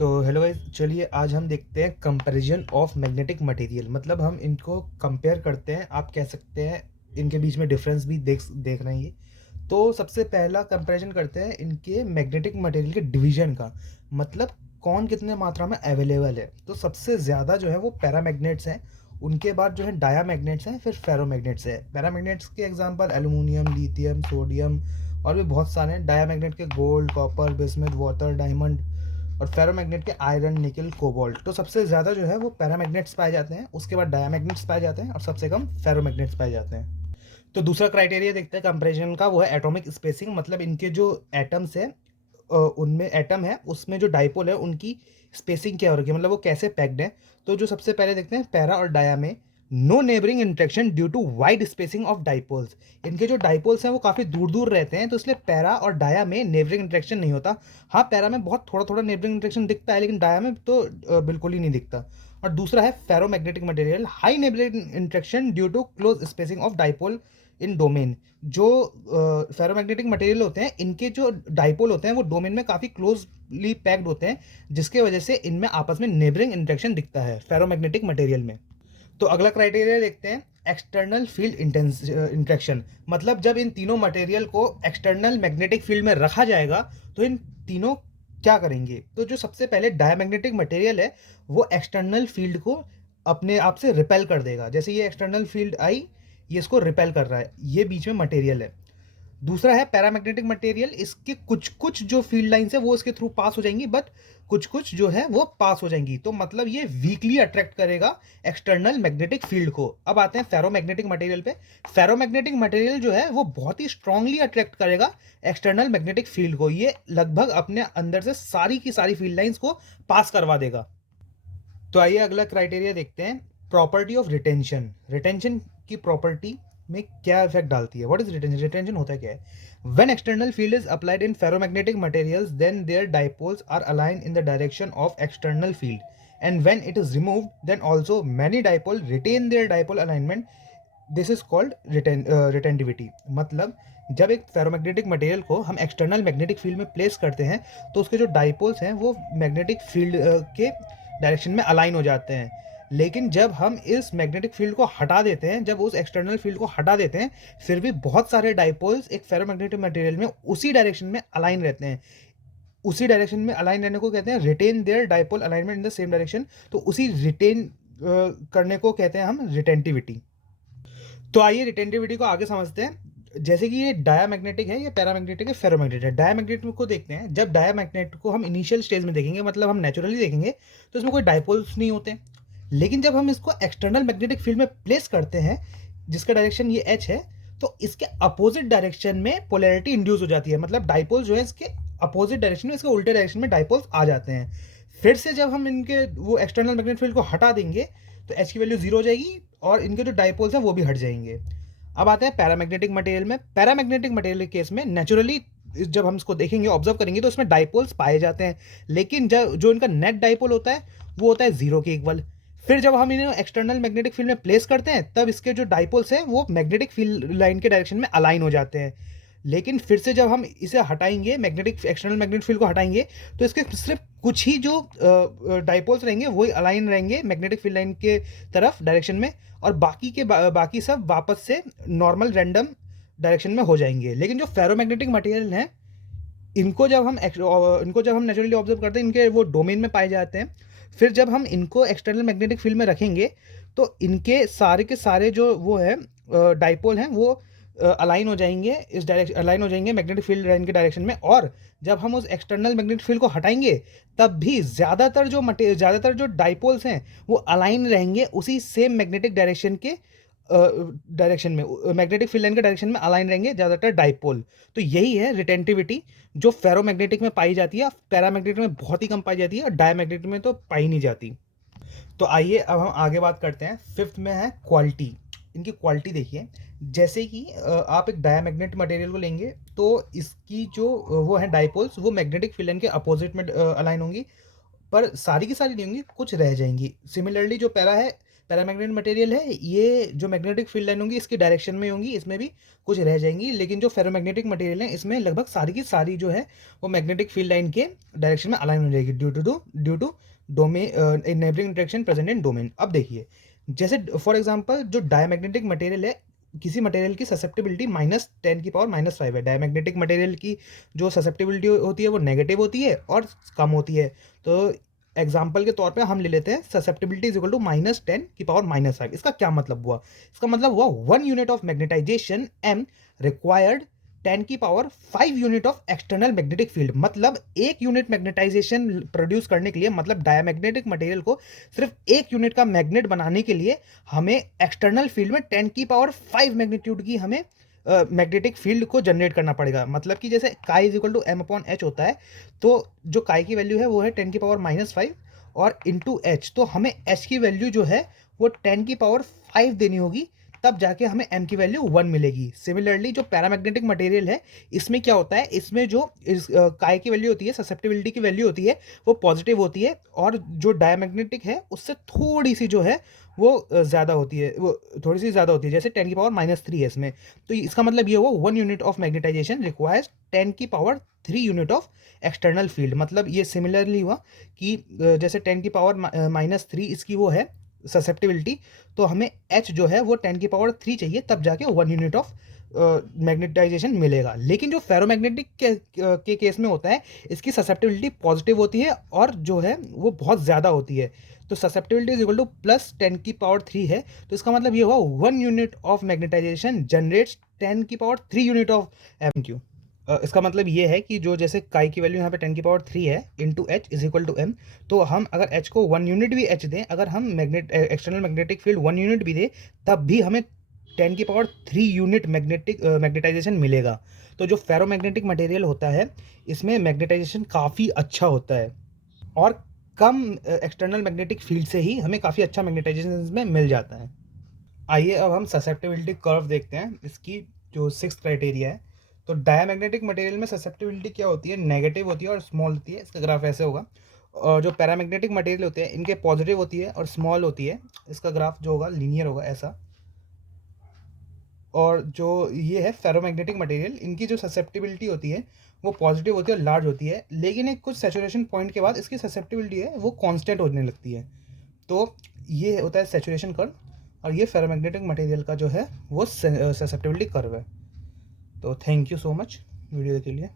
तो hello guys, चलिए आज हम देखते हैं कंपैरिजन ऑफ मैग्नेटिक मटेरियल। मतलब हम इनको कंपेयर करते हैं, आप कह सकते हैं इनके बीच में डिफरेंस भी देख रहे हैं ये। तो सबसे पहला कंपैरिजन करते हैं इनके मैग्नेटिक मटेरियल के डिवीजन का। मतलब कौन कितने मात्रा में अवेलेबल है। तो सबसे ज़्यादा जो है वो पैरामैग्नेट्स हैं, उनके बाद जो है डायामैग्नेट्स हैं, फिर फेरोमैग्नेट्स है। पैरामैग्नेट्स के एग्जांपल एल्यूमिनियम, लिथियम, सोडियम और भी बहुत सारे हैं। डायामैग्नेट के gold, copper, bismuth, water, diamond और फेरोमैग्नेट के आयरन, निकल, कोबाल्ट। तो सबसे ज़्यादा जो है वो पैरामैग्नेट्स पाए जाते हैं, उसके बाद डायामैग्नेट्स पाए जाते हैं और सबसे कम फेरोमैग्नेट्स पाए जाते हैं। तो दूसरा क्राइटेरिया देखते हैं कंपैरिजन का, वो है एटॉमिक स्पेसिंग। मतलब इनके जो एटम्स है, उनमें एटम है, उसमें जो डाइपोल है उनकी स्पेसिंग क्या हो रही है, मतलब वो कैसे पैक्ड है। तो जो सबसे पहले देखते हैं पैरा और डाया में, no neighbouring interaction due to wide spacing of dipoles. इनके जो डाइपोल्स हैं वो काफ़ी दूर दूर रहते हैं, तो इसलिए पैरा और डाया में नेबरिंग इंटरेक्शन नहीं होता। हाँ, पैरा में बहुत थोड़ा थोड़ा नेबरिंग इंटरेक्शन दिखता है, लेकिन डाया में तो बिल्कुल ही नहीं दिखता। और दूसरा है ferromagnetic material, high neighbouring interaction due to close spacing of dipole in domain. जो फेरोमैग्नेटिक मटेरियल होते हैं, इनके जो डाइपोल होते हैं वो डोमेन में काफ़ी क्लोजली पैक्ड होते हैं, जिसके वजह से इनमें आपस में नेबरिंग इंटरेक्शन दिखता है फेरोमैग्नेटिक मटेरियल में। तो अगला क्राइटेरिया देखते हैं एक्सटर्नल फील्ड इंटरेक्शन। मतलब जब इन तीनों मटेरियल को एक्सटर्नल मैग्नेटिक फील्ड में रखा जाएगा तो इन तीनों क्या करेंगे। तो जो सबसे पहले डायमैग्नेटिक मटेरियल है वो एक्सटर्नल फील्ड को अपने आप से रिपेल कर देगा। जैसे ये एक्सटर्नल फील्ड आई, ये इसको रिपेल कर रहा है, ये बीच में मटेरियल है। दूसरा है पैरामैग्नेटिक मटेरियल, इसके कुछ कुछ जो फील्ड लाइंस है वो इसके थ्रू पास हो जाएंगी, बट कुछ कुछ जो है वो पास हो जाएंगी। तो मतलब ये वीकली अट्रैक्ट करेगा एक्सटर्नल मैग्नेटिक फील्ड को। अब आते हैं फेरोमैग्नेटिक मटेरियल पे। फेरोमैग्नेटिक मटेरियल जो है वो बहुत ही स्ट्रांगली अट्रैक्ट करेगा एक्सटर्नल मैग्नेटिक फील्ड को। ये लगभग अपने अंदर से सारी की सारी फील्ड लाइंस को पास करवा देगा। तो आइए अगला क्राइटेरिया देखते हैं, प्रॉपर्टी ऑफ रिटेंशन। रिटेंशन की प्रॉपर्टी में क्या इफेक्ट डालती है। What is retention? रिटेंशन होता क्या है? When external field is applied in ferromagnetic materials then their dipoles are align in the direction of external field, and when it is removed then also many dipole retain their dipole alignment. This is called retentivity. मतलब जब एक ferromagnetic material को हम external magnetic field में place करते हैं तो उसके जो डाइपोल्स हैं वो मैग्नेटिक फील्ड के डायरेक्शन में अलाइन हो जाते हैं। लेकिन जब हम इस मैग्नेटिक फील्ड को हटा देते हैं, जब उस एक्सटर्नल फील्ड को हटा देते हैं, फिर भी बहुत सारे डाइपोल्स एक फेरोमैग्नेटिक मटेरियल में उसी डायरेक्शन में अलाइन रहते हैं। उसी डायरेक्शन में अलाइन रहने को कहते हैं retain their dipole alignment in the same direction. तो उसी रिटेन करने को कहते हैं हम रिटेंटिविटी। तो आइए रिटेंटिविटी को आगे समझते हैं। जैसे कि ये डायामैग्नेटिक है, ये पैरामैग्नेटिक है, फेरोमैग्नेटिक है। डायामैग्नेटिक को देखते हैं। जब डायामैग्नेट को हम इनिशियल स्टेज में देखेंगे, मतलब हम नेचुरली देखेंगे, तो इसमें कोई डाइपोल्स नहीं होते। लेकिन जब हम इसको एक्सटर्नल मैग्नेटिक फील्ड में प्लेस करते हैं, जिसका डायरेक्शन ये एच है, तो इसके अपोजिट डायरेक्शन में पोलैरिटी इंड्यूस हो जाती है। मतलब डाइपोल जो है इसके अपोजिट डायरेक्शन में, इसके उल्टे डायरेक्शन में डाइपोल्स आ जाते हैं। फिर से जब हम इनके वो एक्सटर्नल मैग्नेटिक फील्ड को हटा देंगे तो एच की वैल्यू जीरो हो जाएगी और इनके जो डाइपोल्स हैं वो भी हट जाएंगे। अब आते हैं पैरामैग्नेटिक मटेरियल में। पैरामैग्नेटिक मटेरियल के केस में नेचुरली जब हम इसको देखेंगे, ऑब्जर्व करेंगे, तो इसमें डाइपोल्स पाए जाते हैं। लेकिन जब जो इनका नेट डाइपोल होता है वो होता है जीरो के इक्वल। फिर जब हम इन्हें एक्सटर्नल मैग्नेटिक फील्ड में प्लेस करते हैं तब इसके जो डाइपोल्स हैं वो मैग्नेटिक फील्ड लाइन के डायरेक्शन में अलाइन हो जाते हैं। लेकिन फिर से जब हम इसे हटाएंगे, मैग्नेटिक एक्सटर्नल मैग्नेटिक फील्ड को हटाएंगे, तो इसके सिर्फ कुछ ही जो डाइपोल्स रहेंगे वही अलाइन रहेंगे मैग्नेटिक फील्ड लाइन के तरफ डायरेक्शन में, और बाकी सब वापस से नॉर्मल रैंडम डायरेक्शन में हो जाएंगे। लेकिन जो फेरोमैग्नेटिक मटेरियल हैं, इनको जब हम नेचुरली ऑब्जर्व करते हैं, इनके वो डोमेन में पाए जाते हैं। फिर जब हम इनको एक्सटर्नल मैग्नेटिक फील्ड में रखेंगे तो इनके सारे के सारे जो वो है डाइपोल हैं वो अलाइन हो जाएंगे, इस डायरेक्शन अलाइन हो जाएंगे मैग्नेटिक फील्ड लाइन के डायरेक्शन में। और जब हम उस एक्सटर्नल मैग्नेटिक फील्ड को हटाएंगे तब भी ज़्यादातर जो डाइपोल्स हैं वो अलाइन रहेंगे उसी सेम मैग्नेटिक डायरेक्शन के डायरेक्शन में, मैग्नेटिक फील्ड लाइन के डायरेक्शन में अलाइन रहेंगे ज़्यादातर डाइपोल। तो यही है रिटेंटिविटी जो फेरोमैग्नेटिक में पाई जाती है, पैरामैग्नेटिक में बहुत ही कम पाई जाती है और डायमैग्नेटिक में तो पाई नहीं जाती। तो आइए अब हम आगे बात करते हैं। फिफ्थ में है क्वालिटी। इनकी क्वालिटी देखिए। जैसे कि आप एक डायमैग्नेट मटेरियल को लेंगे तो इसकी जो वो है डाइपोल्स, वो मैग्नेटिक फील्ड लाइन के अपोजिट में अलाइन होंगी, पर सारी की सारी नहीं होंगी, कुछ रह जाएंगी। सिमिलरली जो पैरा है, पैरामैग्नेटिक मटेरियल है, ये जो मैग्नेटिक फील्ड लाइन होंगी इसकी डायरेक्शन में होंगी, इसमें भी कुछ रह जाएंगी, लेकिन जो फेरोमैग्नेटिक मटेरियल है इसमें लगभग सारी की सारी जो है वो मैग्नेटिक फील्ड लाइन के डायरेक्शन में अलाइन हो जाएगी due to domain neighbouring interaction present in domain. अब देखिए, जैसे फॉर एग्जांपल जो डायमैग्नेटिक मटेरियल है, किसी मटेरियल की ससेप्टिबिलिटी -10⁻⁵ है। डायमैग्नेटिक मटेरियल की जो ससेप्टिबिलिटी होती है वो नेगेटिव होती है और कम होती है। तो एग्जाम्पल के तौर पे हम ले लेते हैं ससेप्टिबिलिटी इज इक्वल टू -10⁻⁵। इसका क्या मतलब हुआ? इसका मतलब हुआ 1 unit of magnetization m required 10⁵ unit of external magnetic field. मतलब 1 यूनिट मैग्नेटाइजेशन प्रोड्यूस करने के लिए, मतलब डायमैग्नेटिक मटेरियल को सिर्फ 1 यूनिट का मैग्नेट बनाने के लिए हमें एक्सटर्नल फील्ड में 10⁵ मैग्नीट्यूड की हमें मैग्नेटिक फील्ड को जनरेट करना पड़ेगा। मतलब कि जैसे काई इज इक्वल टू m/h होता है, तो जो काई की वैल्यू है वो है 10⁻⁵ और इंटू h, तो हमें h की वैल्यू जो है वो 10⁵ देनी होगी, तब जाके हमें m की वैल्यू 1 मिलेगी। सिमिलरली जो पैरामैग्नेटिक मटेरियल है, इसमें क्या होता है, इसमें जो काई की वैल्यू होती है, ससेप्टिबिलिटी की वैल्यू होती है, वो पॉजिटिव होती है, और जो डायमैग्नेटिक है उससे थोड़ी सी जो है वो ज़्यादा होती है, वो थोड़ी सी ज़्यादा होती है, जैसे 10⁻³ है इसमें। तो इसका मतलब ये हुआ 1 unit of magnetization requires 10⁻³ unit of external field. मतलब ये सिमिलरली हुआ कि जैसे 10⁻³ इसकी वो है ससेप्टिबिलिटी, तो हमें h जो है वो 10⁻³ चाहिए, तब जाके 1 यूनिट ऑफ मैग्नेटाइजेशन मिलेगा। लेकिन जो फेरोमैग्नेटिक के केस में होता है, इसकी ससेप्टिबिलिटी पॉजिटिव होती है और जो है वो बहुत ज़्यादा होती है। तो ससेप्टिबिलिटी इज इक्वल टू +10⁻³ है, तो इसका मतलब ये हुआ 1 unit of magnetization generates 10⁻³ unit of MQ। इसका मतलब ये है कि जो जैसे काई की वैल्यू यहाँ पे 10⁻³ है into h is equal to m, तो हम अगर h को 1 यूनिट भी h दें, अगर हम एक्सटर्नल मैग्नेटिक फील्ड 1 यूनिट भी दें, तब भी हमें 10⁻³ यूनिट मैग्नेटाइजेशन मिलेगा। तो जो फेरोमैग्नेटिक मटेरियल होता है, इसमें मैग्नेटाइजेशन काफ़ी अच्छा होता है और कम एक्सटर्नल मैग्नेटिक फील्ड से ही हमें काफ़ी अच्छा मैग्नेटाइजेशन इसमें मिल जाता है। आइए अब हम ससेप्टिबिलिटी कर्व देखते हैं, इसकी जो 6th क्राइटेरिया है। तो डायमैग्नेटिक मटेरियल में ससेप्टिबिलिटी क्या होती है, नेगेटिव होती है और स्मॉल होती है। इसका ग्राफ ऐसे होगा। और जो पैरामैग्नेटिक मटेरियल होते हैं, इनके पॉजिटिव होती है और स्मॉल होती है। इसका ग्राफ जो होगा लीनियर होगा ऐसा। और जो ये है फेरोमैग्नेटिक मटेरियल, इनकी जो ससेप्टिबिलिटी होती है वो पॉजिटिव होती है और लार्ज होती है, लेकिन एक कुछ सैचुरेशन पॉइंट के बाद इसकी ससेप्टिबिलिटी है वो कांस्टेंट होने लगती है। तो ये होता है सैचुरेशन कर्व, और ये फेरोमैग्नेटिक मटेरियल का जो है वो ससेप्टिबिलिटी कर्व है। तो thank you so much video के लिए।